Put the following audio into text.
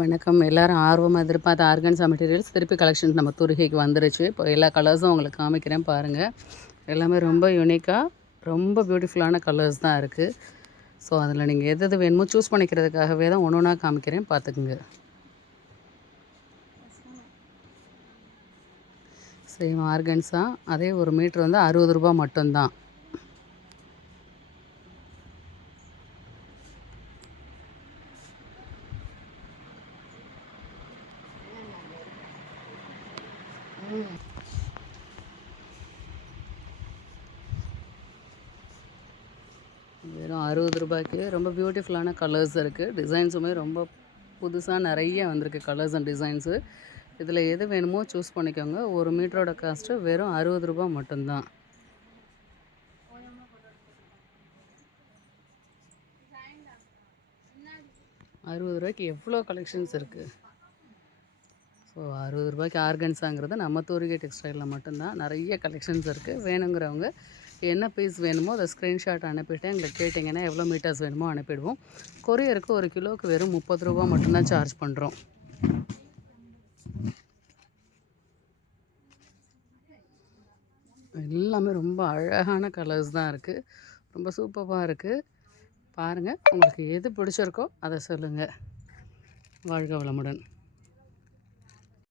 வணக்கம். எல்லாரும் ஆர்வமாக எதிர்பார்த்த ஆர்கன்ஸா மெட்டீரியல்ஸ் திருப்பி கலெக்ஷன்ஸ் நம்ம துருகைக்கு வந்துருச்சு. இப்போ எல்லா கலர்ஸும் உங்களுக்கு காமிக்கிறேன் பாருங்கள் எல்லாமே ரொம்ப யூனிக்காக ரொம்ப பியூட்டிஃபுல்லான கலர்ஸ் தான் இருக்குது ஸோ அதில் நீங்கள் எது எது வேணுமோ சூஸ் பண்ணிக்கிறதுக்காகவே தான் ஒன்று ஒன்றா காமிக்கிறேன். பார்த்துக்குங்க. சேம் ஆர்கன்ஸா அதே ஒரு மீட்ரு வந்து அறுபது ரூபா மட்டும்தான். வெறும் அறுபது ரூபாய்க்கு ரொம்ப பியூட்டிஃபுல்லான கலர்ஸ் இருக்குது டிசைன்ஸுமே ரொம்ப புதுசாக நிறைய வந்திருக்கு கலர்ஸ் அண்ட் டிசைன்ஸு இதில் எது வேணுமோ சூஸ் பண்ணிக்கோங்க. ஒரு மீட்டரோட காஸ்ட்டு வெறும் அறுபது ரூபா மட்டும்தான். அறுபது ரூபாய்க்கு எவ்வளோ கலெக்ஷன்ஸ் இருக்குது ஸோ அறுபது ரூபாய்க்கு ஆர்கன்ஸாங்கிறது நம்ம தோரிகை டெக்ஸ்டைலில் மட்டும்தான். நிறைய கலெக்ஷன்ஸ் இருக்குது வேணுங்கிறவங்க என்ன பீஸ் வேணுமோ அதை ஸ்க்ரீன்ஷாட் அனுப்பிட்டு எங்களுக்கு கேட்டிங்கன்னா எவ்வளோ மீட்டர்ஸ் வேணுமோ அனுப்பிடுவோம். கொரியருக்கு ஒரு கிலோவுக்கு வெறும் முப்பது ரூபா மட்டும்தான் சார்ஜ் பண்ணுறோம் எல்லாமே ரொம்ப அழகான கலர்ஸ் தான் இருக்குது ரொம்ப சூப்பராக இருக்குது பாருங்கள் உங்களுக்கு எது பிடிச்சிருக்கோ அதை சொல்லுங்கள் வாழ்க வளமுடன்.